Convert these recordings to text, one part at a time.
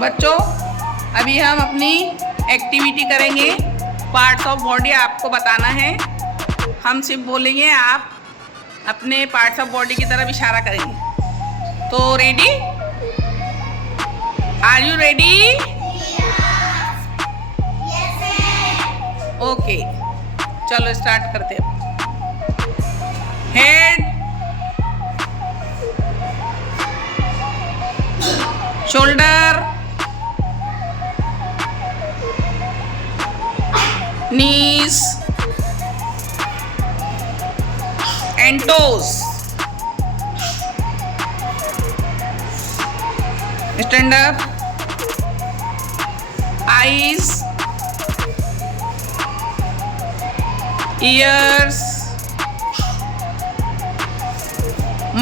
बच्चों अभी हम अपनी एक्टिविटी करेंगे। पार्ट्स ऑफ बॉडी आपको बताना है। हम सिर्फ बोलेंगे, आप अपने पार्ट्स ऑफ बॉडी की तरफ इशारा करेंगे। तो ready? Are you ready? Okay, चलो स्टार्ट करते हैं। Head, shoulder, knees and toes. Stand up. Eyes, ears,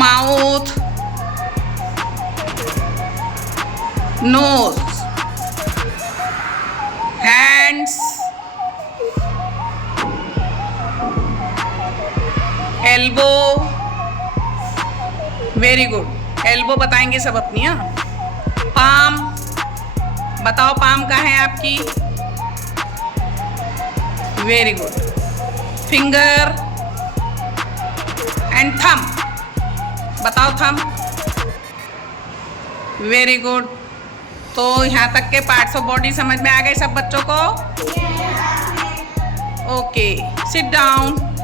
mouth, nose, hands, elbow. Very good, elbow बताएंगे सब अपनी। हाँ, पाम बताओ, पाम कहाँ है आपकी? Very good. फिंगर एंड थम बताओ, थम। Very good. तो यहाँ तक के पार्ट्स ऑफ बॉडी समझ में आ गए सब बच्चों को? Okay, sit down.